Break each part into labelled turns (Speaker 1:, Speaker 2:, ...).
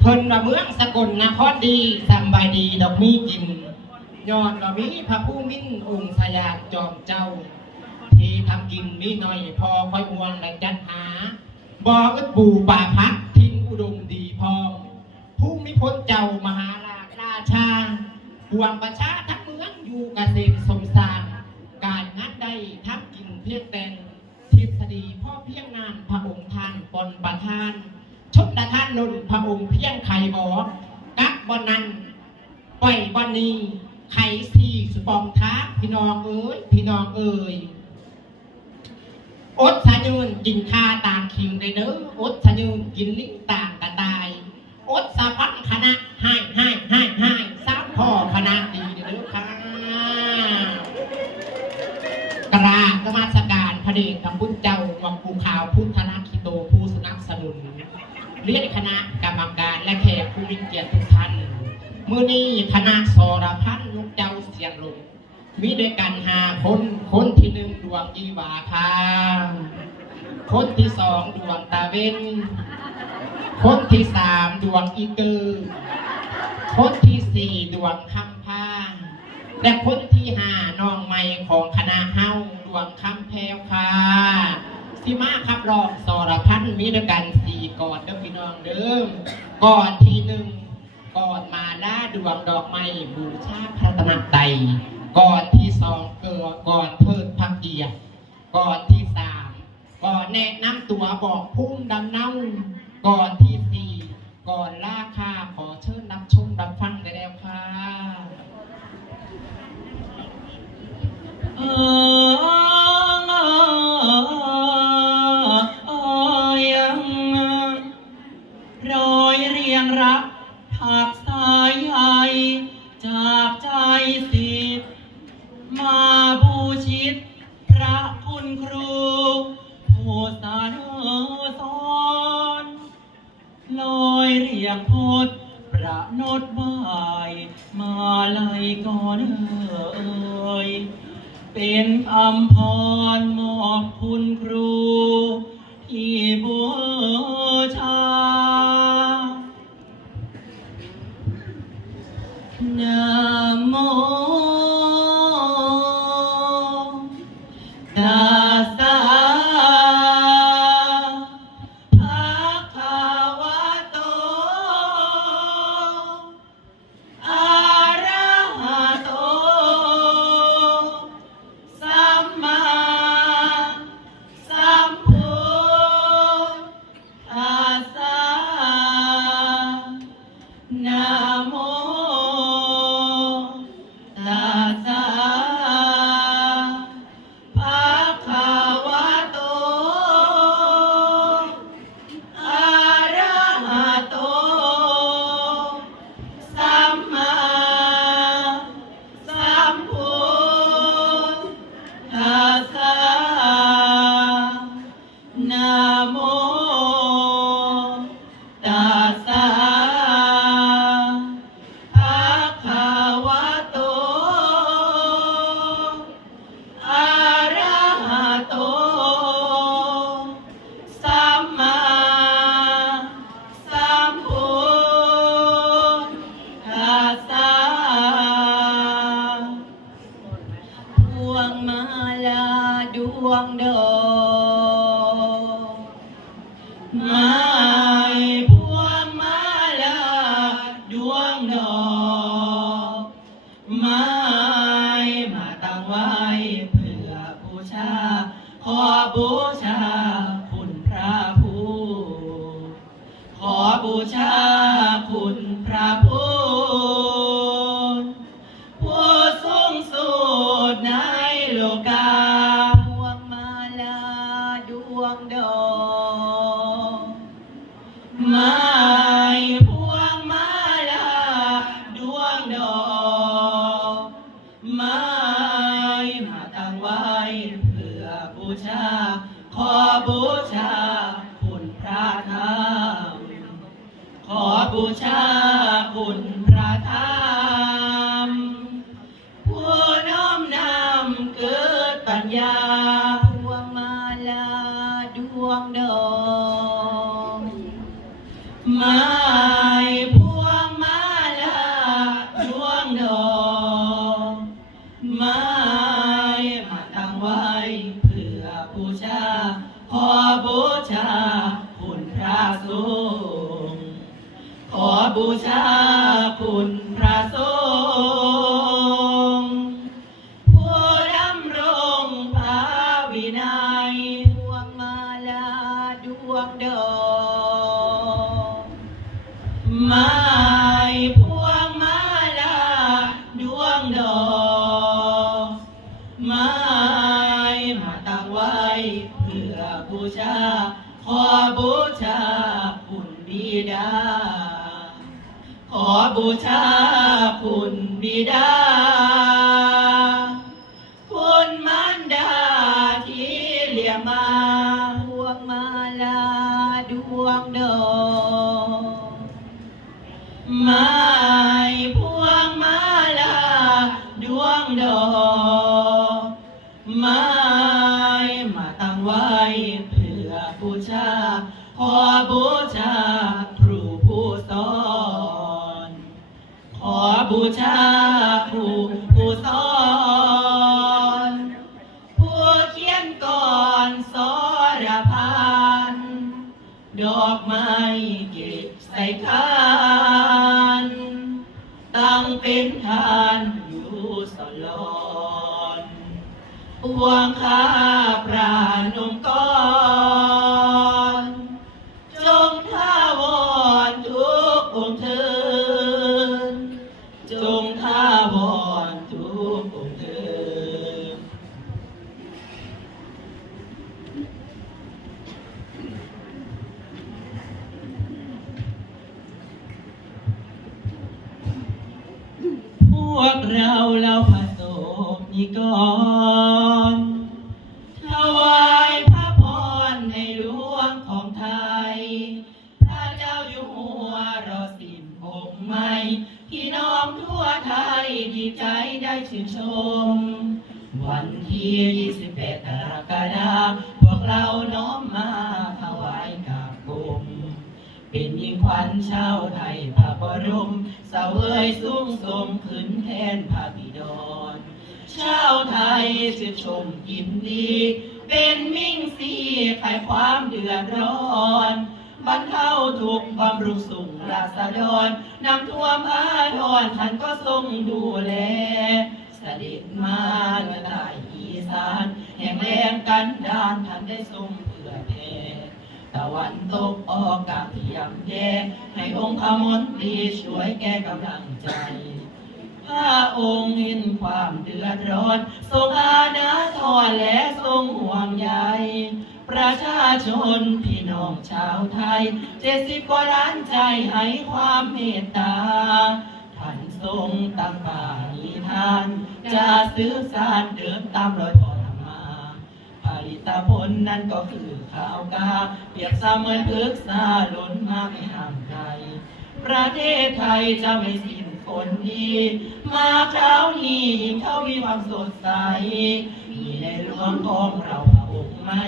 Speaker 1: เพิ่นว่าเมืองสกลนครดีสำบายดีดอกมีกินยอดว่ามีพระผู้มิ้นองค์สยามจอมเจ้า ที่ทำกินมีหน่อยพอค่อยห่วงและจัดหาบออึดปูป่าพักทินอุดมดีพอผู้มิพ้นเจ้ามหาราชราชาห่วงประชาทั้งเมืองอยู่เกษตรสมสาร การงานใดทำกินเพียงแต่งทฤษฎีพ่อเพียงงานพระองค์ท่านปนประทาน ชดละท่านนนพระองค์เพียงไข่บอกกับบอนันปล่อยบอนีไข่สีสุปองท้าพี่น้องเอ้ยพี่น้องเอ้ยอดสะยืนกินข้าต่างคิวได้เด้ออดสะยืนกินลิ้งต่างกระตายอดสะพันคณะให้ให้ให้ให้สามพ่อคณะดีเด้อค่ะกราบนมาสการพระเดชกับพุทธเจ้าวังปูขาวพุทธนาคิ เรียนคณะกรรมการและแขกผู้มีเกียรติทุกท่านมื้อนี้คณะสรพันลูกเจ้าเสียงลงมีด้วยกันหาคนคนที่หนึ่งดวงอีวาคาคนที่สองดวงตาเวนคนที่สามดวงอีเกอคนที่สี่ดวงคำพาและคนที่ห้าน้องใหม่ของคณะเฮาดวงคำแพวค่ะ สิมาครับรองสรพันมีด้วยกันสี่ก่อนเด้อพี่น้องเดิมก่อนที่หนึ่งก่อนมาล่าดวงดอกไม้บูชาพระตนะไตรก่อนที่สองเกิดก่อนเพิดพักเกียรติก่อนที่สามก่อนแนะนำตัวบอกพุ่มดำเนาก่อนที่สี่ก่อนล่าค่าขอเชิญรับชมรับฟังได้แล้วค่ะ
Speaker 2: เอย มาบูชิต พระคุณครูผู้สานสอนลอยเรียงพดประนดบาย มาลัยก่อนเอ่ยเป็นอำพร บูชาคุณพระผู้ ขอบูชา ชาคุณพระธรรมขอบูชา สูง ขอบูชาคุณ บิดา ขอบูชาคุณบิดา บูชา พี่น้องทั่วไทยดีใจได้ชื่นชม วันที่28กรกฎาคมพวกเราน้อมมาถวายกับกรมเป็นยิ่งขวัญชาวไทยพระบรมเสวยสูงสมขึ้นแทนพระบิดรชาวไทยชื่นชมยินดี เป็นมิ่งสีขายความเดือดร้อนบรรเทาทุกข์บำรุงสุข ราษฎรนำท่วมอาทรท่านก็ทรงดูแลเสด็จมาเนื้อใต้อีสาน แห่งแรงกันดานท่านได้ทรงเผื่อแผ่ตะวันตกออกกลางเทียมแย่ให้องค์ขมนตรีช่วยแก้กำลังใจพระองค์เห็นความเดือดร้อน ทรงอาณาทรและทรงห่วงใย ประชาชนพี่น้องชาวไทยเจ็ดสิบกว่าล้านใจให้ความเมตตาท่านทรงตั้งปานิทาน จะซื้อสารเดิมตามรอยพ่อธรรมาผลิตผลนั่นก็คือข้าวกา เปรียบเสมือนพฤกษาล้นมาไม่ห่างไกลประเทศไทยจะไม่สิ้นคนดี มาคราวนี้ยิ่งเขามีความสดใส มีในหลวงของเราพระองค์ใหม่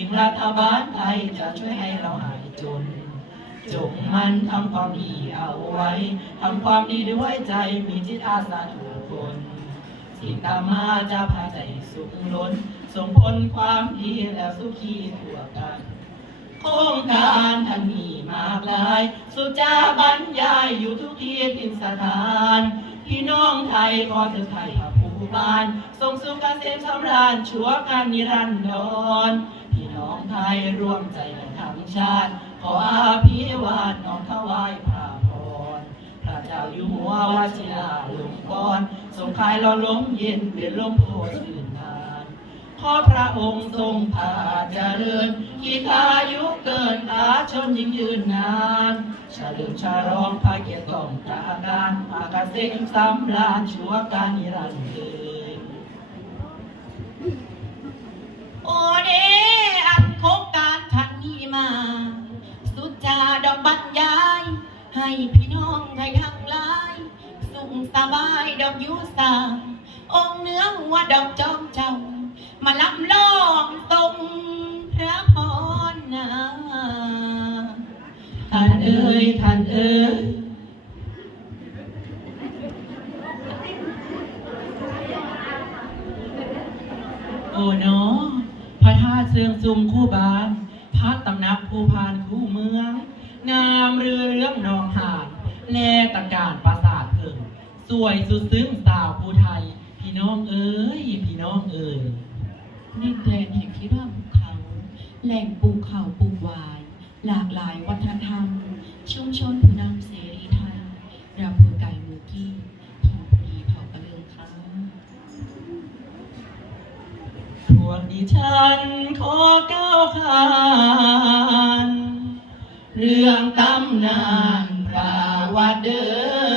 Speaker 2: ยิ่งรัฐบาลไทยจะช่วยให้เราหายจน จงมันทำความดีเอาไว้ ทำความดีด้วยใจมีจิตอาสาทุกคน สิ่งตามมาจะพาใจสุขล้น ส่งผลความดีแล้วสุขีทั่วกันโครงการท่านมีมากมาย สุจาบรรยายอยู่ทุกที่ทินสถาน พี่น้องไทยขอถึงไทยผู้บานส่งสุขเกษมสำราญชั่วการนิรันดร ไทยร่วมใจกันทั้งชาติ ขออาภิวาทน้อมถวายพระพรพระเจ้าอยู่หัววชิราลงกรณ์ทรงคายเราล้มเย็นเป็นลมโพชื่นทานขอพระองค์ทรงพาเจริญกีตายุเกินอาชนยิ่งยืนนานเฉลิมฉลองพระเกียรติกองตาการพาเกษมสำราญชัวการนิรันดร์เดิน
Speaker 3: โอเด มา สุดจาดอกบรรยาย ให้พี่น้องไทยทั้งหลาย สุขสบายดอกยุสาองค์เนื้อหัวดอกจอมเจ้ามาลำลอง
Speaker 2: แห
Speaker 3: ล่งปลูกเขาปลูกวาย หลากหลายวัฒนธรรม ชุมชนผู้นำเสรีไทยรำเพอไก่มูกี้ทีมพีเผากระเลืองค่ะ
Speaker 2: พวกดิฉันขอก้าวขานเรื่องตำนานประวัติเดิม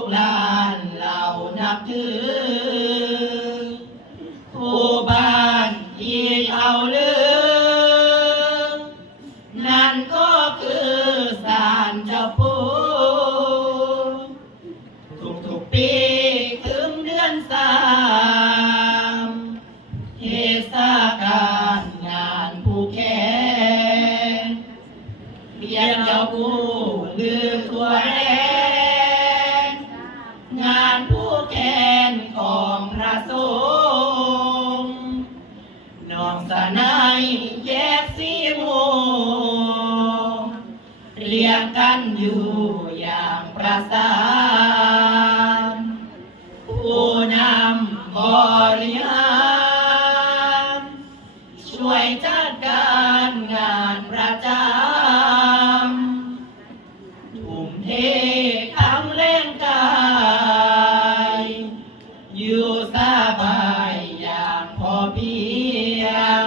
Speaker 2: กหลานเรานับถือ ผู้แคนของพระสงฆ์น้องสนายแยกสีโมเรียงกันอยู่อย่างประสาน อยู่สบายอย่างพอเพียง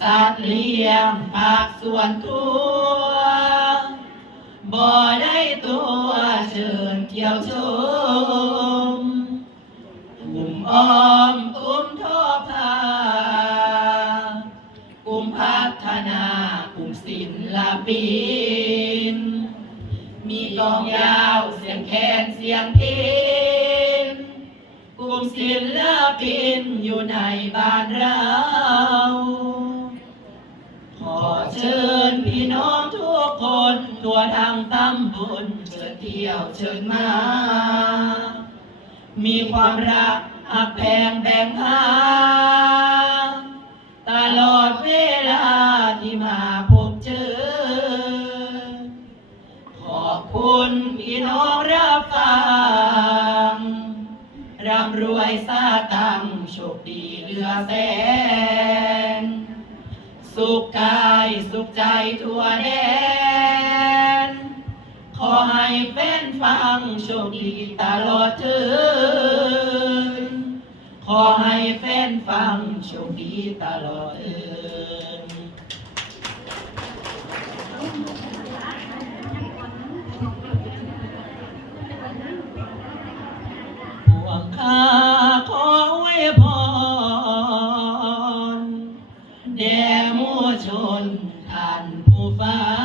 Speaker 2: สัตว์เลี้ยงปากส่วนตัวบ่ได้ตัวเชิญเที่ยวชมกลุ่มอ้อมกลุ่มทอผากลุ่มพัฒนากลุ่มศิลปิน มีกองยาวเสียงแคนเสียงพินกลุ่ มศิลปินอยู่ในบ้านเรา ขอเชิญพี่น้องทุกคนทั่วทางตำบลเชิญเที่ยวเชิญมา มีความรักหักแพงแบ่งหาตลอดเวลาที่มาพบเจอ ขอบคุณพี่น้องรับฟังำรวยซาตังโชคดีเรือแสน สุขกายสุขใจทั่วแดน ขอให้เป็นฟังโชคดีตลอดเถินขอให้แฟนฟังโชคดีตลอดเถิน ขอไว้พรแด่มูชนท่านผู้ฟัง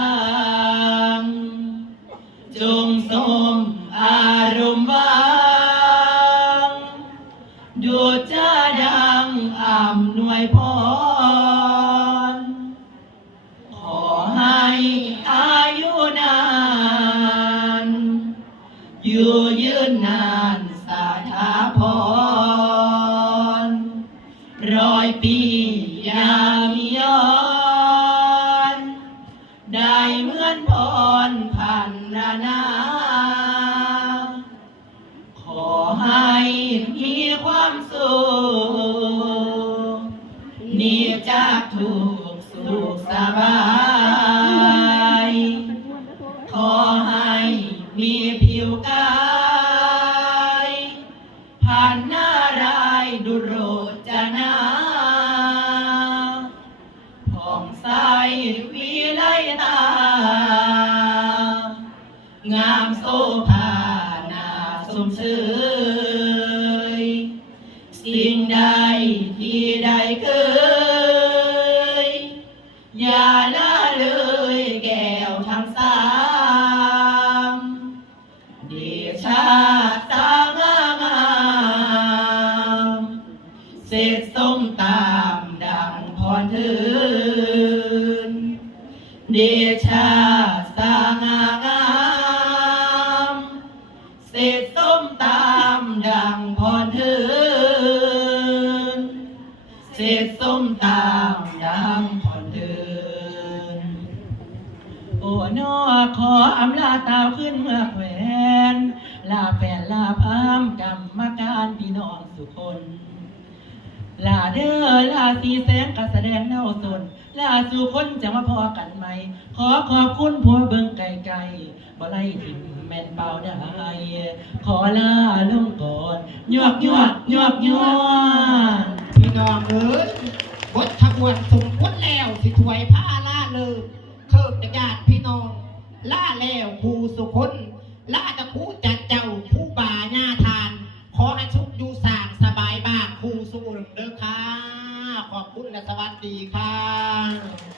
Speaker 2: มีย้อนได้เหมือนพรพันนานา ขอให้ ผ่องใสวิไลตา งามโซภานาสมชื่อ เดชาสางางามเศษส้มตามดังพรทืนเศษส้มตามดังพรทืนโอ้นอขออำลาตาวขึ้นเมื่อแขวน ลาแฟนลาพามกรรมการพี่น้องสุคน ลาเด้อลาสีแสงกัแสดงเน่าสน ลาสู่คนจะมาพอกันไหม ขอขอบคุณผัวเบิ่งไกลไกลๆบ่ไล่ทิมแม่นเป่าได้ขอลาลงก่อนยวกยวกยวกยวก
Speaker 1: พี่น้องเอ้ยบทขบวนสมควรแล้วสิถวยผ้าล่าเลยเคิบญาติพี่น้องล่าแล้วครูสุคนล่าจะครูจัดเจ้า สวัสดีค่ะ